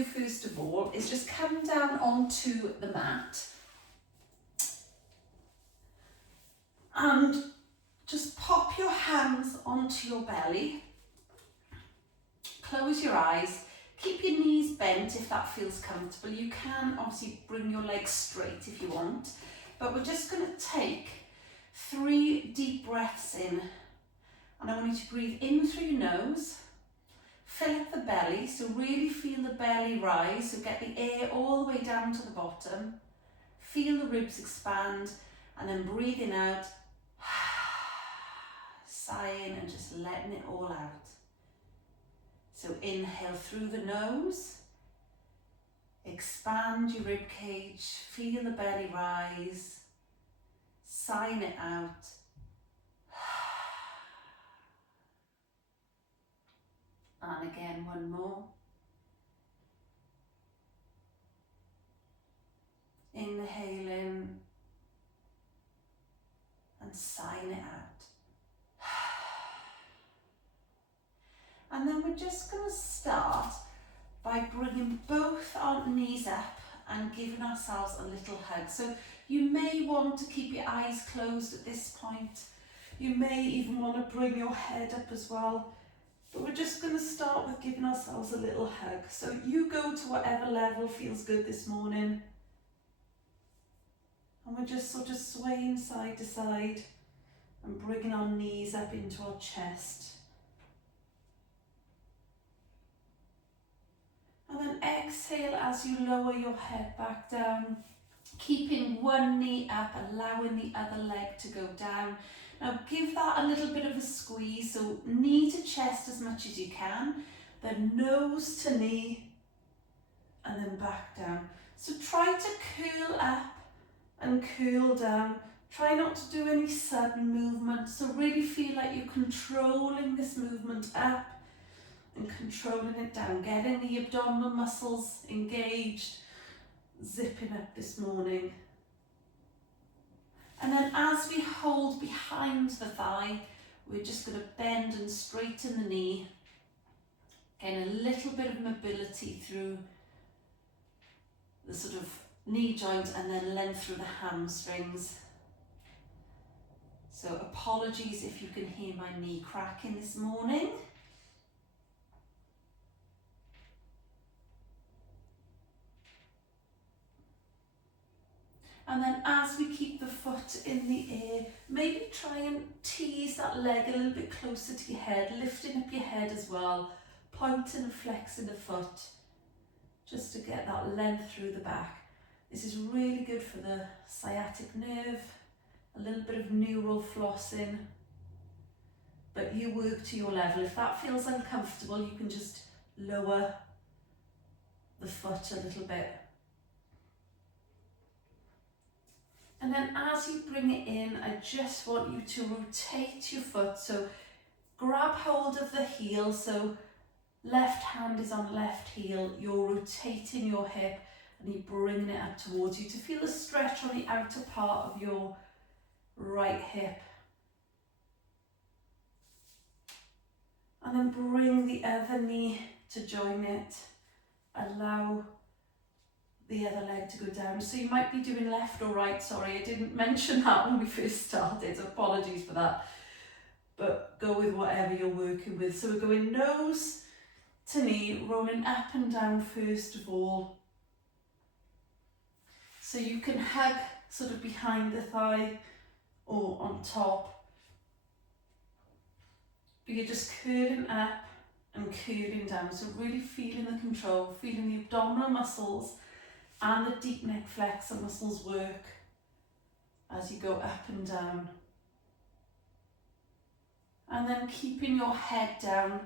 do first of all is just come down onto the mat and just pop your hands onto your belly. Close your eyes. Keep your knees bent if that feels comfortable. You can obviously bring your legs straight if you want, but we're just going to take 3 deep breaths in, and I want you to breathe in through your nose, fill up the belly, so really feel the belly rise, so get the air all the way down to the bottom, feel the ribs expand, and then breathing out, sighing and just letting it all out. So inhale through the nose, expand your rib cage, feel the belly rise, sighing it out. And again, one more. Inhaling and sighing it out. And then we're just going to start by bringing both our knees up and giving ourselves a little hug. So you may want to keep your eyes closed at this point. You may even want to bring your head up as well. But we're just going to start with giving ourselves a little hug. So you go to whatever level feels good this morning. And we're just sort of swaying side to side and bringing our knees up into our chest. And then exhale as you lower your head back down, keeping one knee up, allowing the other leg to go down. Now give that a little bit of a squeeze, so knee to chest as much as you can, then nose to knee, and then back down. So try to curl up and curl down. Try not to do any sudden movement, so really feel like you're controlling this movement up and controlling it down, getting the abdominal muscles engaged, zipping up this morning. And then as we hold behind the thigh, we're just going to bend and straighten the knee, getting a little bit of mobility through the sort of knee joint and then length through the hamstrings. So apologies if you can hear my knee cracking this morning. And then as we keep the foot in the air, maybe try and tease that leg a little bit closer to your head, lifting up your head as well, pointing and flexing the foot, just to get that length through the back. This is really good for the sciatic nerve, a little bit of neural flossing, but you work to your level. If that feels uncomfortable, you can just lower the foot a little bit. And then as you bring it in, I just want you to rotate your foot. So grab hold of the heel, so left hand is on left heel, you're rotating your hip and you're bringing it up towards you to feel the stretch on the outer part of your right hip. And then bring the other knee to join it. Allow the other leg to go down. So you might be doing left or right, sorry, I didn't mention that when we first started, so apologies for that. But go with whatever you're working with. So we're going nose to knee, rolling up and down first of all. So you can hug sort of behind the thigh or on top. But you're just curling up and curling down. So really feeling the control, feeling the abdominal muscles and the deep neck flexor muscles work as you go up and down. And then keeping your head down,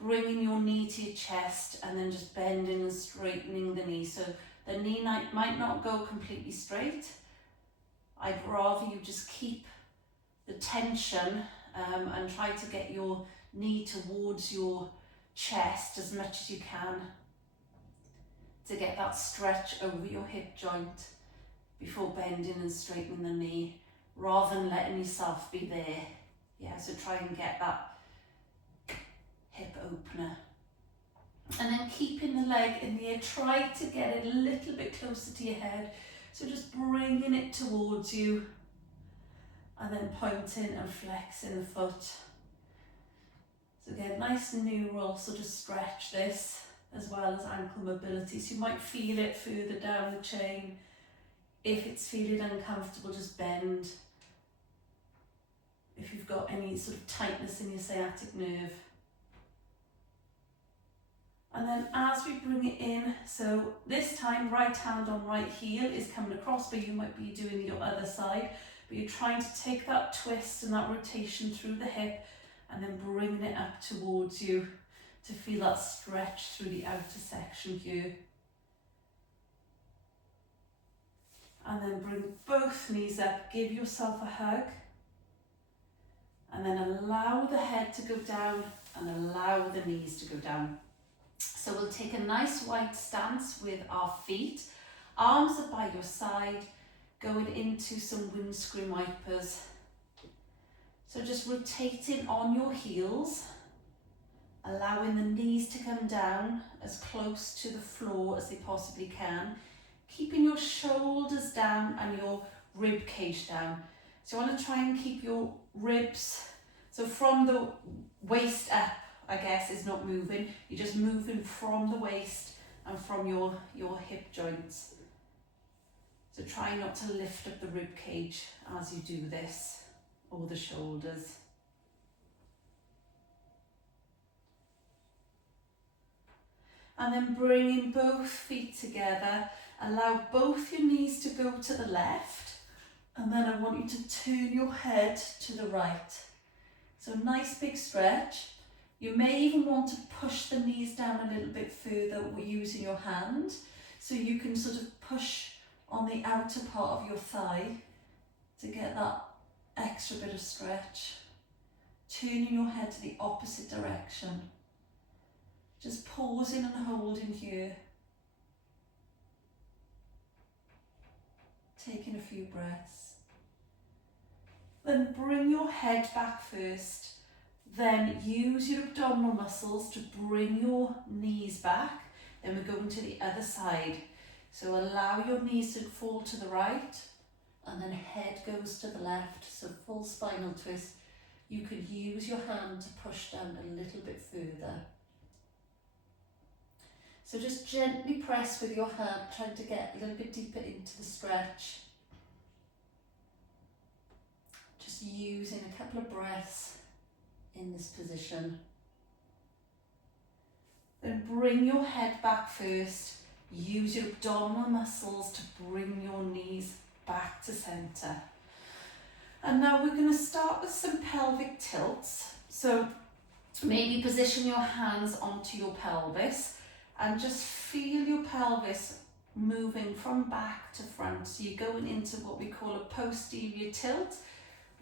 bringing your knee to your chest and then just bending and straightening the knee. So the knee might not go completely straight. I'd rather you just keep the tension and try to get your knee towards your chest as much as you can to get that stretch over your hip joint before bending and straightening the knee, rather than letting yourself be there. Yeah, so try and get that hip opener. And then keeping the leg in the air, try to get it a little bit closer to your head. So just bringing it towards you and then pointing and flexing the foot. So again, nice and neural, so just stretch this as well as ankle mobility. So you might feel it further down the chain. If it's feeling uncomfortable, just bend. If you've got any sort of tightness in your sciatic nerve. And then as we bring it in, so this time right hand on right heel is coming across, but you might be doing your other side. But you're trying to take that twist and that rotation through the hip and then bringing it up towards you to feel that stretch through the outer section here. And then bring both knees up, give yourself a hug. And then allow the head to go down and allow the knees to go down. So we'll take a nice wide stance with our feet, arms are by your side, going into some windscreen wipers. So just rotating on your heels, allowing the knees to come down as close to the floor as they possibly can, keeping your shoulders down and your rib cage down. So you want to try and keep your ribs, so from the waist up, I guess, is not moving. You're just moving from the waist and from your hip joints. So try not to lift up the rib cage as you do this, or the shoulders. And then bringing both feet together, allow both your knees to go to the left, and then I want you to turn your head to the right. So nice big stretch. You may even want to push the knees down a little bit further using your hand, so you can sort of push on the outer part of your thigh to get that extra bit of stretch. Turning your head to the opposite direction. Just pausing and holding here. Taking a few breaths. Then bring your head back first. Then use your abdominal muscles to bring your knees back. Then we're going to the other side. So allow your knees to fall to the right and then head goes to the left. So full spinal twist. You could use your hand to push down a little bit further. So just gently press with your hand, trying to get a little bit deeper into the stretch. Just using a couple of breaths in this position. Then bring your head back first. Use your abdominal muscles to bring your knees back to center. And now we're going to start with some pelvic tilts. So maybe position your hands onto your pelvis and just feel your pelvis moving from back to front. So you're going into what we call a posterior tilt,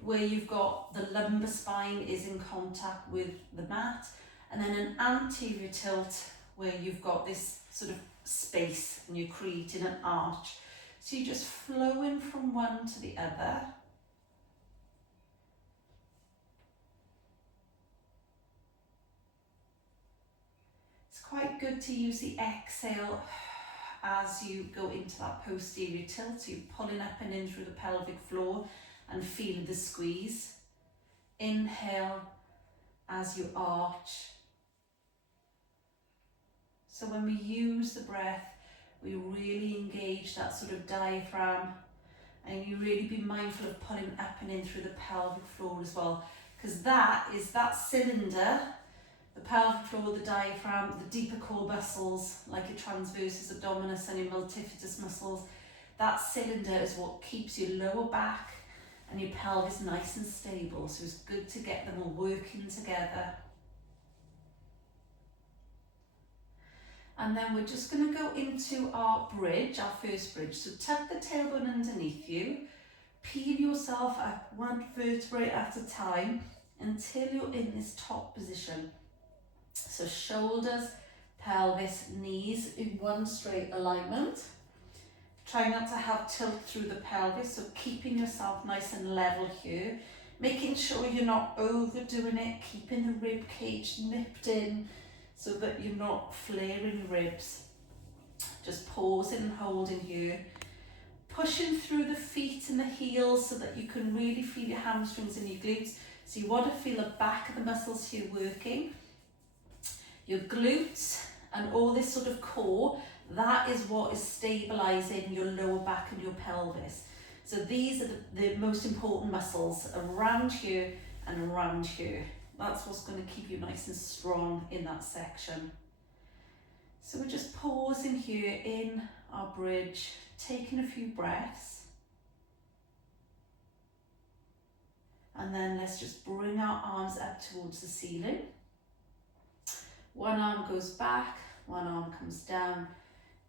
where you've got the lumbar spine is in contact with the mat, and then an anterior tilt where you've got this sort of space and you're creating an arch. So you're just flowing from one to the other. It's quite good to use the exhale as you go into that posterior tilt. So you're pulling up and in through the pelvic floor and feeling the squeeze. Inhale as you arch. So when we use the breath, we really engage that sort of diaphragm, and you really be mindful of pulling up and in through the pelvic floor as well, because that is that cylinder, the pelvic floor, the diaphragm, the deeper core muscles like your transversus abdominis and your multifidus muscles. That cylinder is what keeps your lower back and your pelvis nice and stable, so it's good to get them all working together. And then we're just going to go into our bridge, our first bridge. So tuck the tailbone underneath you, peel yourself up one vertebrae at a time until you're in this top position. So shoulders, pelvis, knees in one straight alignment. Try not to have tilt through the pelvis, so keeping yourself nice and level here. Making sure you're not overdoing it, keeping the rib cage nipped in, so that you're not flaring your ribs. Just pausing and holding here. Pushing through the feet and the heels so that you can really feel your hamstrings and your glutes. So you want to feel the back of the muscles here working. Your glutes and all this sort of core, that is what is stabilising your lower back and your pelvis. So these are the most important muscles around here and around here. That's what's going to keep you nice and strong in that section. So we're just pausing here in our bridge, taking a few breaths. And then let's just bring our arms up towards the ceiling. One arm goes back, one arm comes down.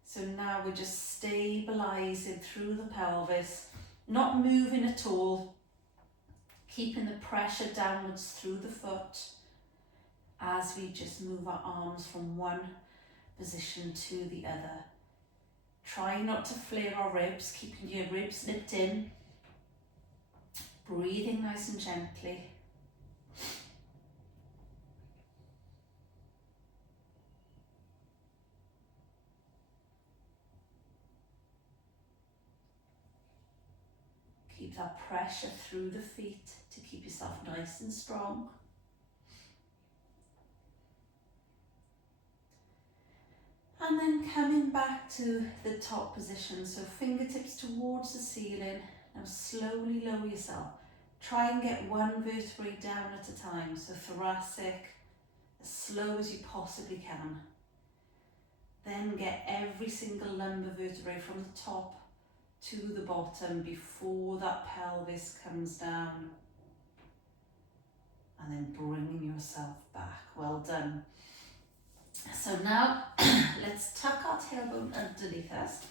So now we're just stabilising through the pelvis, not moving at all, keeping the pressure downwards through the foot as we just move our arms from one position to the other. Try not to flare our ribs, keeping your ribs nipped in. Breathing nice and gently. Keep that pressure through the feet to keep yourself nice and strong. And then coming back to the top position, so fingertips towards the ceiling. Now slowly lower yourself. Try and get one vertebrae down at a time, so thoracic, as slow as you possibly can. Then get every single lumbar vertebrae from the top to the bottom before that pelvis comes down. And then bringing yourself back. Well done. So now let's tuck our tailbone underneath us.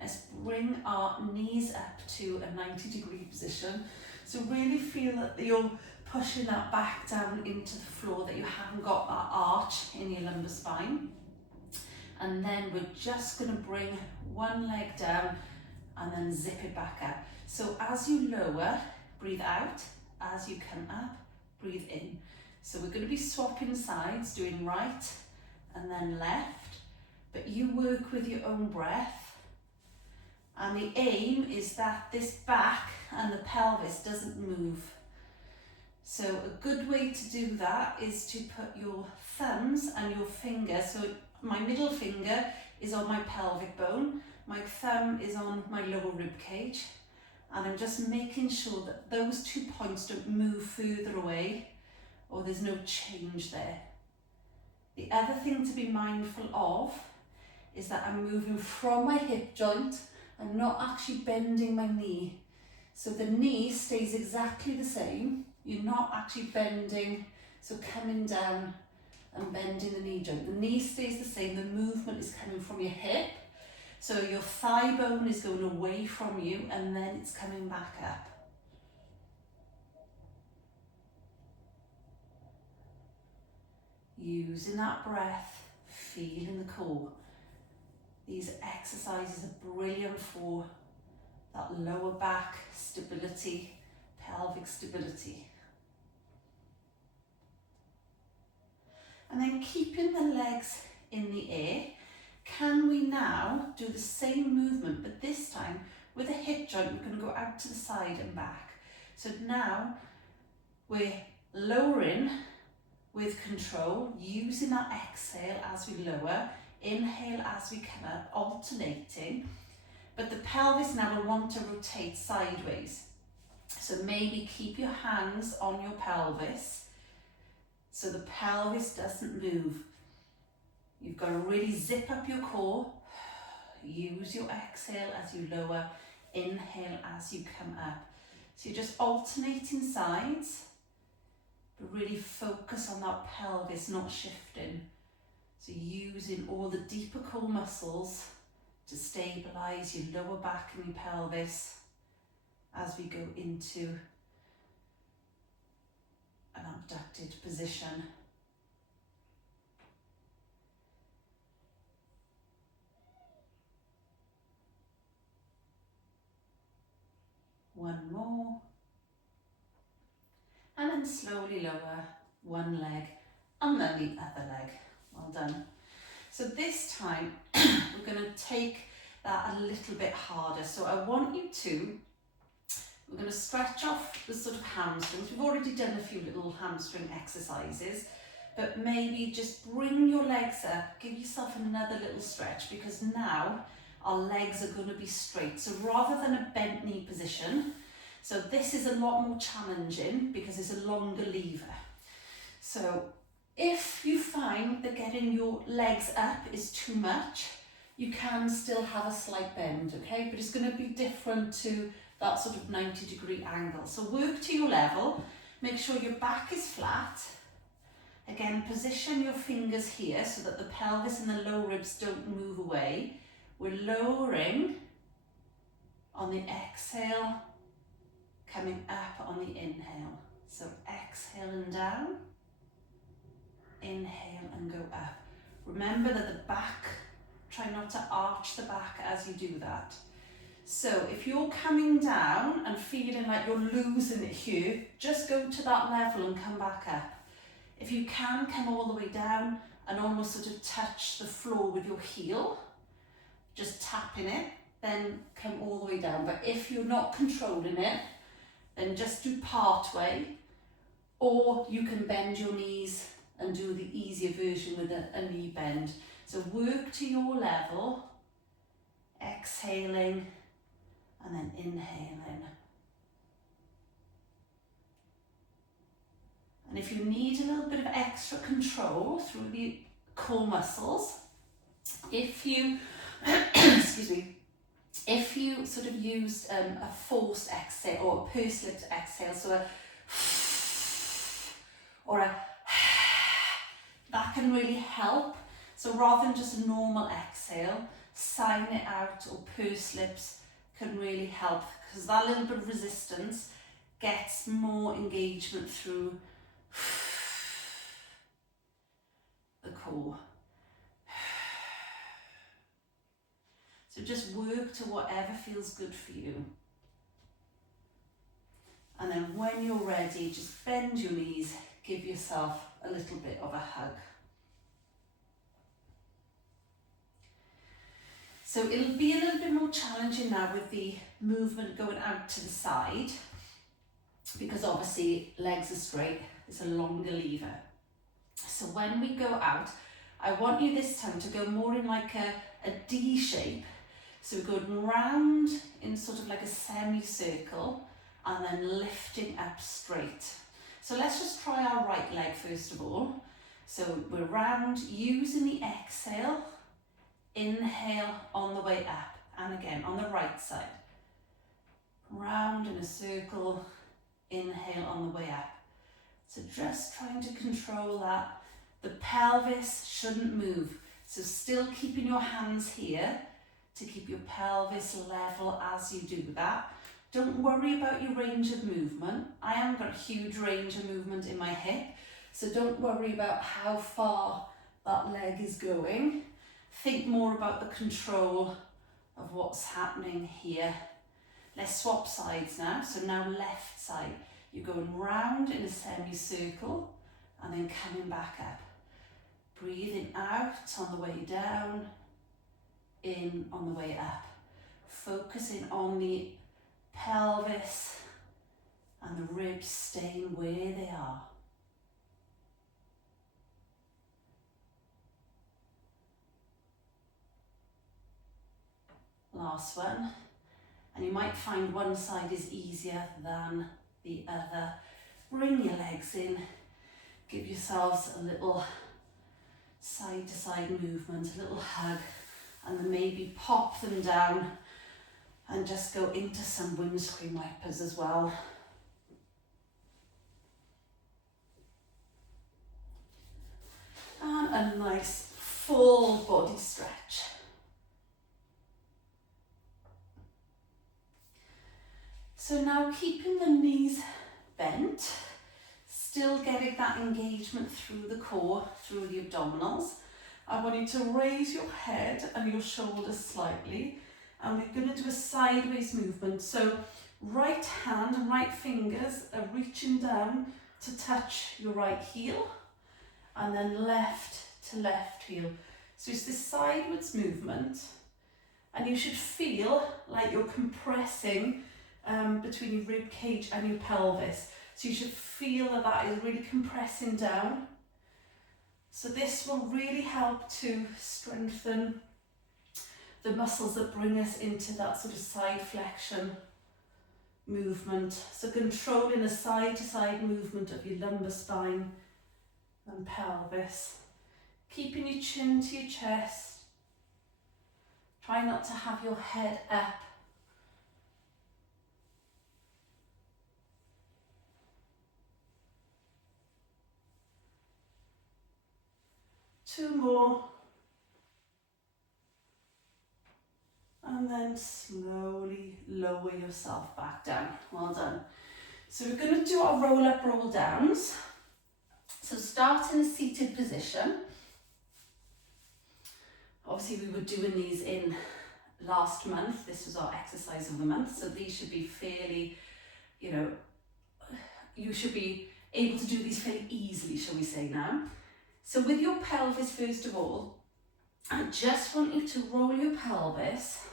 Let's bring our knees up to a 90-degree position. So really feel that you're pushing that back down into the floor, that you haven't got that arch in your lumbar spine. And then we're just going to bring one leg down and then zip it back up. So as you lower, breathe out. As you come up, breathe in. So we're going to be swapping sides, doing right and then left, but you work with your own breath. And the aim is that this back and the pelvis doesn't move. So a good way to do that is to put your thumbs and your fingers, so my middle finger is on my pelvic bone, my thumb is on my lower rib cage, and I'm just making sure that those 2 points don't move further away or there's no change there. The other thing to be mindful of is that I'm moving from my hip joint. I'm not actually bending my knee. So the knee stays exactly the same. You're not actually bending, so coming down and bending the knee joint. The knee stays the same. The movement is coming from your hip. So your thigh bone is going away from you and then it's coming back up. Using that breath, feeling the core. These exercises are brilliant for that lower back stability, pelvic stability. And then keeping the legs in the air, can we now do the same movement, but this time with a hip joint, we're going to go out to the side and back. So now we're lowering with control, using that exhale as we lower, inhale as we come up, alternating. But the pelvis now will want to rotate sideways. So maybe keep your hands on your pelvis so the pelvis doesn't move. You've got to really zip up your core. Use your exhale as you lower, inhale as you come up. So you're just alternating sides, but really focus on that pelvis not shifting. So using all the deeper core muscles to stabilise your lower back and your pelvis as we go into an abducted position. One more. And then slowly lower one leg and then the other leg. Well done. So this time, we're going to take that a little bit harder. So I want you to, we're going to stretch off the sort of hamstrings. We've already done a few little hamstring exercises, but maybe just bring your legs up, give yourself another little stretch, because now our legs are going to be straight. So rather than a bent knee position, so this is a lot more challenging because it's a longer lever. So if you find that getting your legs up is too much, you can still have a slight bend, okay? But it's going to be different to that sort of 90-degree angle. So work to your level, make sure your back is flat. Again, position your fingers here so that the pelvis and the low ribs don't move away. We're lowering on the exhale, coming up on the inhale. So exhale and down, inhale and go up. Remember that the back, try not to arch the back as you do that. So if you're coming down and feeling like you're losing it here, just go to that level and come back up. If you can, come all the way down and almost sort of touch the floor with your heel, just tapping it, then come all the way down. But if you're not controlling it, then just do part way, or you can bend your knees and do the easier version with a knee bend. So work to your level, exhaling and then inhaling. And if you need a little bit of extra control through the core muscles, if you, excuse me, if you sort of used a forced exhale or a pursed lips exhale, so a or a that can really help. So rather than just a normal exhale, sign it out or pursed lips can really help, because that little bit of resistance gets more engagement through the core. So just work to whatever feels good for you. And then when you're ready, just bend your knees, give yourself a little bit of a hug. So it'll be a little bit more challenging now with the movement going out to the side, because obviously legs are straight, it's a longer lever. So when we go out, I want you this time to go more in like a D shape. So we're going round in sort of like a semicircle and then lifting up straight. So let's just try our right leg first of all. So we're round, using the exhale, inhale on the way up, and again on the right side. Round in a circle, inhale on the way up. So just trying to control that. The pelvis shouldn't move. So still keeping your hands here to keep your pelvis level as you do that. Don't worry about your range of movement. I haven't got a huge range of movement in my hip, so don't worry about how far that leg is going. Think more about the control of what's happening here. Let's swap sides now. So now left side, you're going round in a semicircle and then coming back up. Breathing out on the way down, in on the way up. Focusing on the pelvis and the ribs staying where they are. Last one. And you might find one side is easier than the other. Bring your legs in, give yourselves a little side to side movement, a little hug, and then maybe pop them down and just go into some windscreen wipers as well. And a nice full body stretch. So now keeping the knees bent, still getting that engagement through the core, through the abdominals. I want you to raise your head and your shoulders slightly, and we're going to do a sideways movement. So right hand and right fingers are reaching down to touch your right heel, and then left to left heel. So it's this sidewards movement, and you should feel like you're compressing between your rib cage and your pelvis. So you should feel that that is really compressing down. So this will really help to strengthen the muscles that bring us into that sort of side flexion movement. So controlling a side to side movement of your lumbar spine and pelvis. Keeping your chin to your chest. Try not to have your head up. Two more. And then slowly lower yourself back down. Well done. So we're going to do our roll up, roll downs. So start in a seated position. Obviously we were doing these in last month. This was our exercise of the month. So these should be fairly, you know, you should be able to do these fairly easily, shall we say now. So with your pelvis, first of all, I just want you to roll your pelvis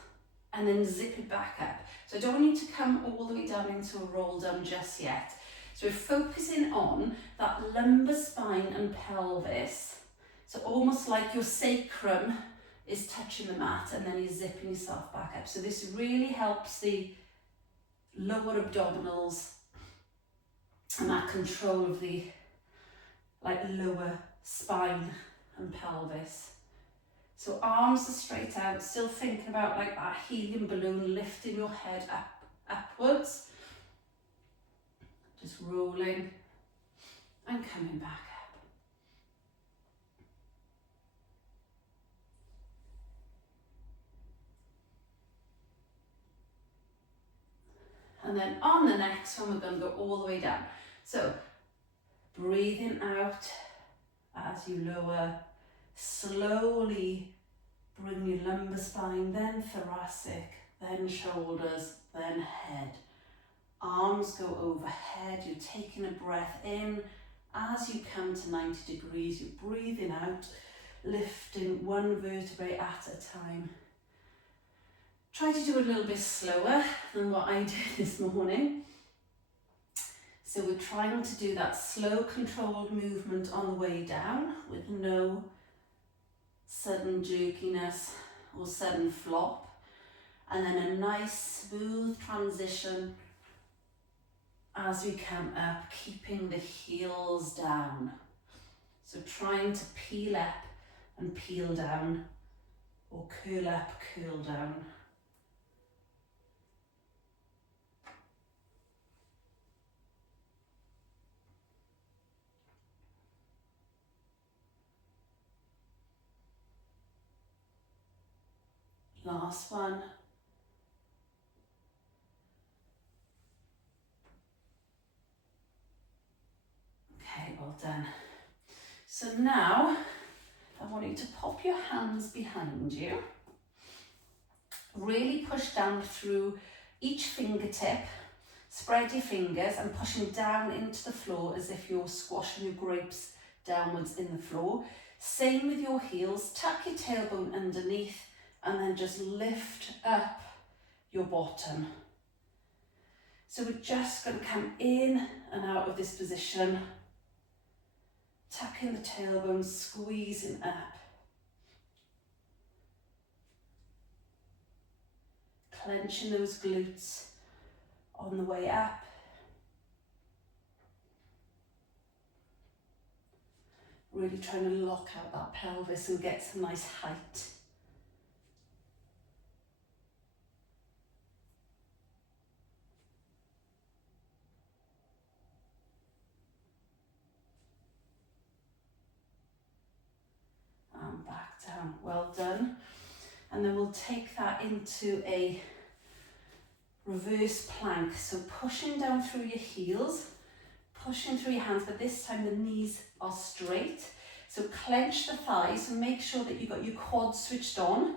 and then zip it back up. So I don't want you to come all the way down into a roll down just yet. So we're focusing on that lumbar spine and pelvis. So almost like your sacrum is touching the mat and then you're zipping yourself back up. So this really helps the lower abdominals and that control of the lower spine and pelvis. So arms are straight out, still thinking about like that helium balloon, lifting your head upwards. Just rolling and coming back up. And then on the next one, we're going to go all the way down. So breathing out as you lower, slowly bring your lumbar spine, then thoracic, then shoulders, then head. Arms go overhead, you're taking a breath in. As you come to 90 degrees, you're breathing out, lifting one vertebrae at a time. Try to do a little bit slower than what I did this morning. So we're trying to do that slow, controlled movement on the way down with no sudden jerkiness or sudden flop. And then a nice, smooth transition as we come up, keeping the heels down. So trying to peel up and peel down, or curl up, curl down. Last one. Okay, well done. So now I want you to pop your hands behind you. Really push down through each fingertip. Spread your fingers and pushing down into the floor as if you're squashing your grapes downwards in the floor. Same with your heels. Tuck your tailbone underneath and then just lift up your bottom. So we're just going to come in and out of this position. Tucking the tailbone, squeezing up. Clenching those glutes on the way up. Really trying to lock out that pelvis and get some nice height. And back down. Well done. And then we'll take that into a reverse plank. So pushing down through your heels, pushing through your hands, but this time the knees are straight. So clench the thighs and make sure that you've got your quads switched on.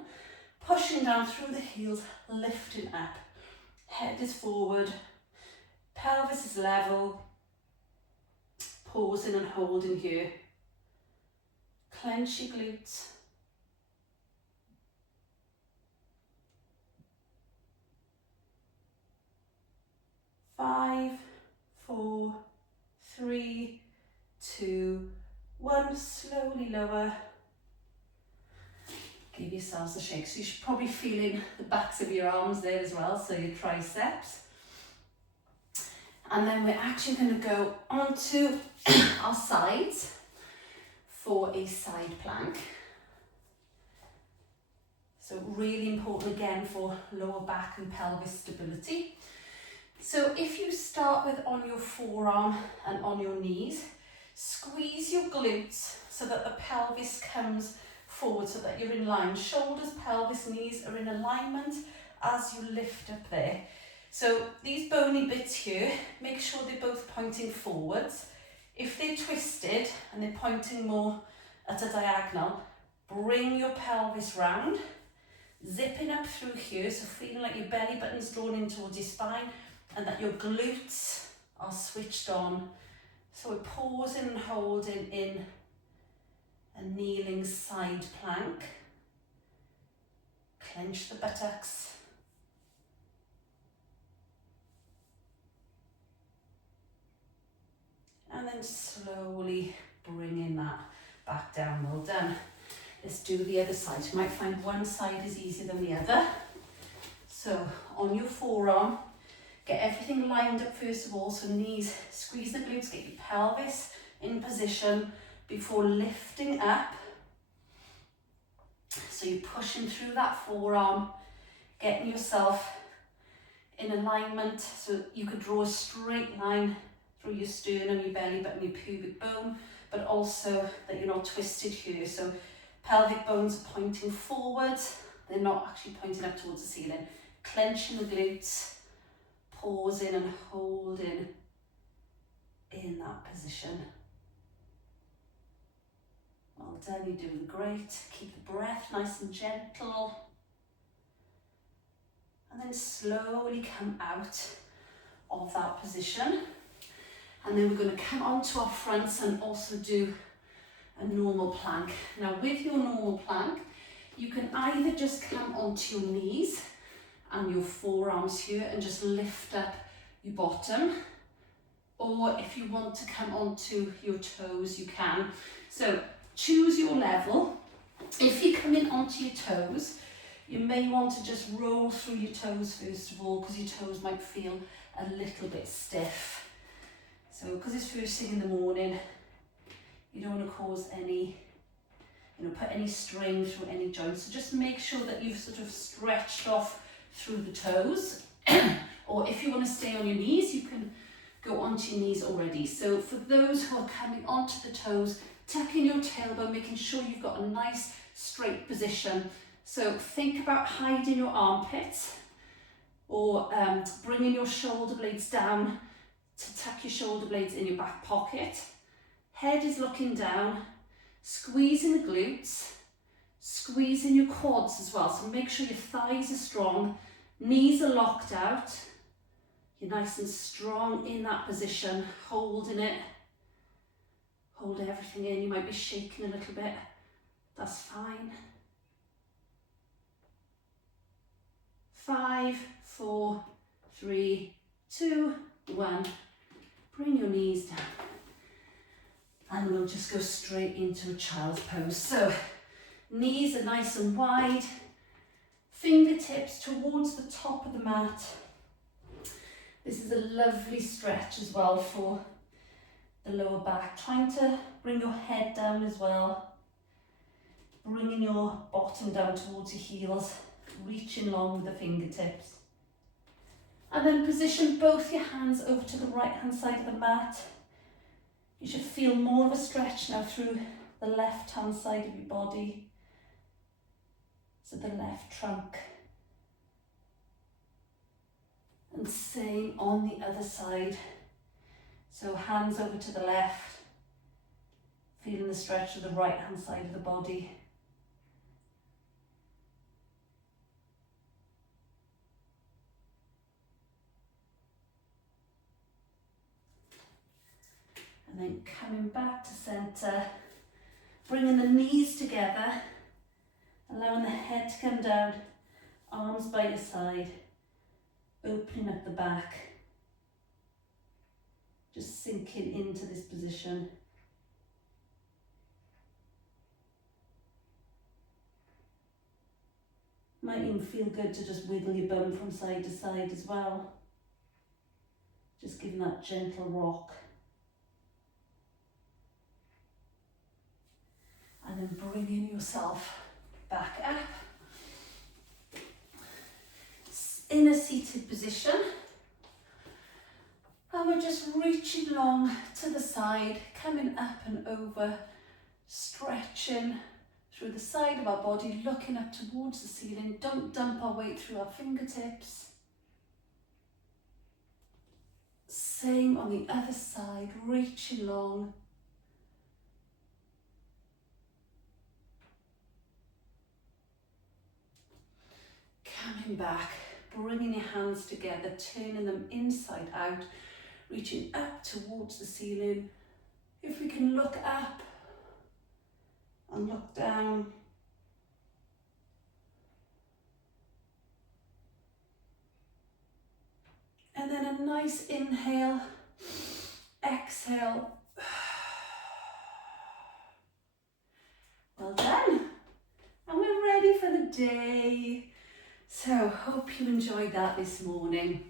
Pushing down through the heels, lifting up. Head is forward, pelvis is level. Pausing and holding here. clench your glutes. 5, 4, 3, 2, 1. Slowly lower. Give yourselves a shake. So you should probably feel in the backs of your arms there as well, so your triceps. And then we're actually going to go onto our sides for a side plank. So really important again for lower back and pelvis stability. So if you start with on your forearm and on your knees, squeeze your glutes so that the pelvis comes forward so that you're in line. Shoulders, pelvis, knees are in alignment as you lift up there. So these bony bits here, make sure they're both pointing forwards. If they're twisted and they're pointing more at a diagonal, bring your pelvis round, zipping up through here, so feeling like your belly button's drawn in towards your spine and that your glutes are switched on. So we're pausing and holding in a kneeling side plank. Clench the buttocks. And then slowly bringing that back down. Well done. Let's do the other side. You might find one side is easier than the other. So on your forearm, get everything lined up first of all. So knees, squeeze the glutes, get your pelvis in position before lifting up. So you're pushing through that forearm, getting yourself in alignment. So you could draw a straight line through your sternum, your belly button, your pubic bone, but also that you're not twisted here. So pelvic bones are pointing forwards, they're not actually pointing up towards the ceiling. Clenching the glutes, pausing and holding in that position. Well done, you're doing great. Keep the breath nice and gentle. And then slowly come out of that position. And then we're going to come onto our fronts and also do a normal plank. Now with your normal plank, you can either just come onto your knees and your forearms here and just lift up your bottom, or if you want to come onto your toes, you can. So choose your level. If you're coming onto your toes, you may want to just roll through your toes first of all, because your toes might feel a little bit stiff. So because it's first thing in the morning, you don't want to cause any, put any strain through any joints. So just make sure that you've sort of stretched off through the toes. Or if you want to stay on your knees, you can go onto your knees already. So for those who are coming onto the toes, tuck in your tailbone, making sure you've got a nice straight position. So think about hiding your armpits, or bringing your shoulder blades down to tuck your shoulder blades in your back pocket. Head is looking down, squeezing the glutes, squeezing your quads as well. So make sure your thighs are strong, knees are locked out. You're nice and strong in that position, holding it. Hold everything in. You might be shaking a little bit. That's fine. 5, 4, 3, 2, 1. Bring your knees down. And we'll just go straight into a child's pose. So knees are nice and wide. Fingertips towards the top of the mat. This is a lovely stretch as well for the lower back. Trying to bring your head down as well. Bringing your bottom down towards your heels. Reaching long with the fingertips. And then position both your hands over to the right hand side of the mat. You should feel more of a stretch now through the left hand side of your body. So the left trunk. And same on the other side. So hands over to the left. Feeling the stretch of the right hand side of the body. And then coming back to centre, Bringing the knees together, allowing the head to come down, arms by your side, opening up the back, just sinking into this position. Might even feel good to just wiggle your bum from side to side as well. Just giving that gentle rock. And then bringing yourself back up. In a seated position. And we're just reaching long to the side, coming up and over, stretching through the side of our body, looking up towards the ceiling. Don't dump our weight through our fingertips. Same on the other side, reaching long. Coming back, bringing your hands together, turning them inside out, reaching up towards the ceiling. If we can look up and look down. And then a nice inhale, exhale. Well done. And we're ready for the day. So hope you enjoyed that this morning.